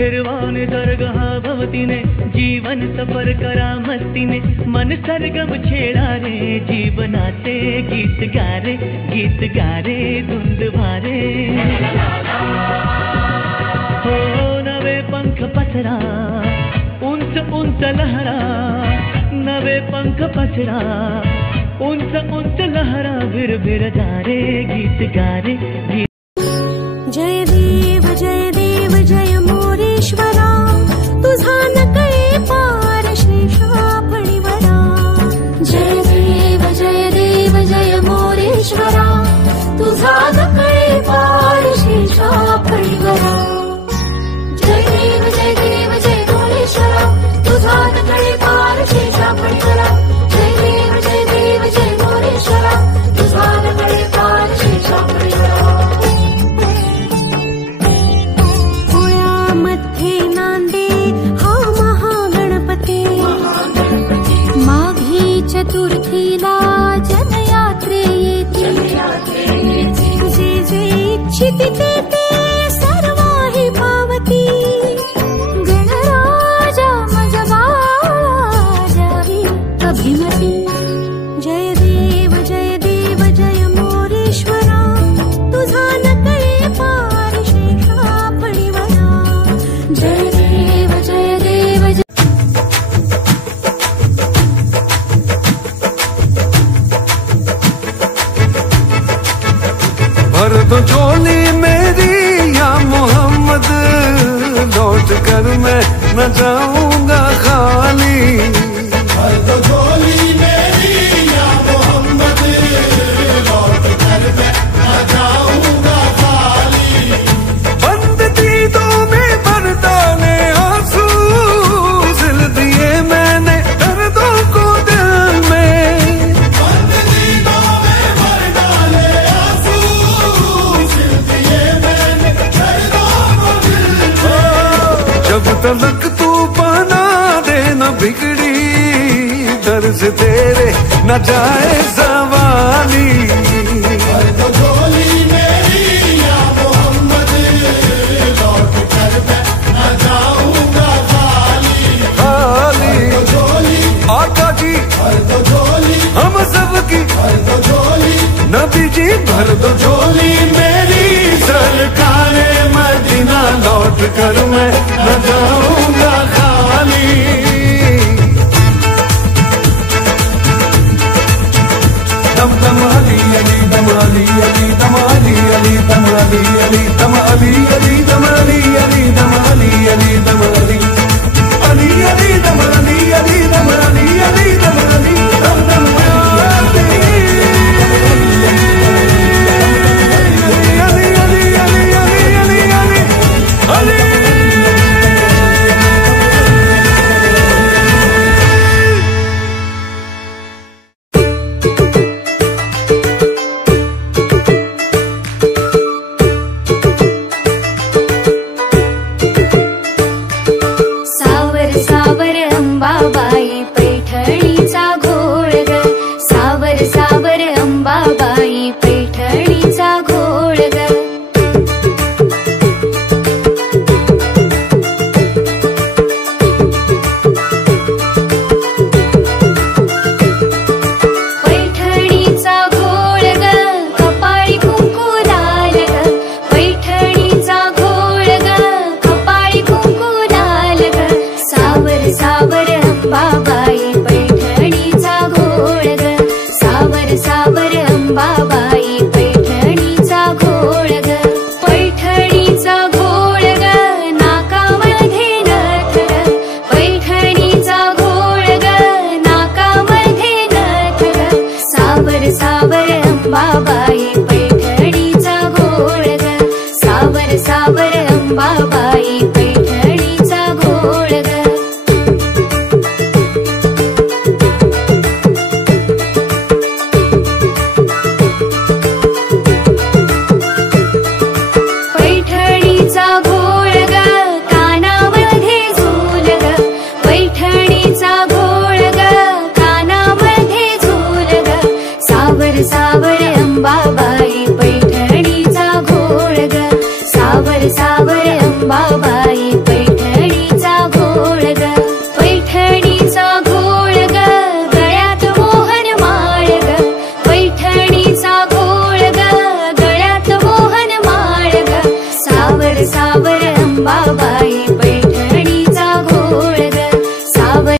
निर्वाण स्वर्ग हा भवतीने जीवन सफर करा मस्तीने मन सरगम छेडा रे जीवनाचे गीत गारे धुंद भारे हो नवे पंख पसरा उंच उंच लहरा नवे पंख पसरा उंच उंच लहरा भिर भिर जा रे गीत गारे जय देव जय मोरेश्वरा तुझा न कळे पार शेषा फणीवरा जय देव जय मोरेश्वरा तुझा न कळे पार शेषा फणीवरा जय देव जय मोरेश्वरा तुझा न कळे पार शेषा फणीवरा जय देव जय मोरेश्वरा तुझा न कळे पार शेषा फणीवरा चतुर्थीला जनयात्रे येते जे जे इच्छिते ते सर्वाही पावती गणराजा मजबाजावी अभिमती जय देव जय मोरेश्वरा तुझा न कळे पार शेषा फणीवरा जय देव जय भर दो झोली मेरी या मोहम्मद लौट कर मैं न जाऊंगा खाली भर दो झोली मेरी या मोहम्मद लौट कर मैं न जाऊंगा खाली बंद दीदों में बरदाने आंसू सिल दिए मैंने दर्दों को दिल में बंद दीदों में भर डाले आंसू सिल दिए मैंने दर्दों को दिल में जब तलक तू बना दे न बिगड़ी दर से तेरे न जाए सवाली भर दो झोली मेरी या मोहम्मद लौट कर मैं न जाऊंगा खाली खाली भर दो झोली आका जी भर दो झोली हम सब की भर दो झोली नबी जी भर दो झोली मेरी सरकारे मदीना लौट कर मैं न जाऊंगा खाली दम दम अली अली दम अली अली दम अली अली दम अली अली दम अली अली दम अली अली दम अली अली दम अली अली अली दम अली अली दम अली अली दम अली दम दम सावर अंबाबाई बरसावर अंबाबाई।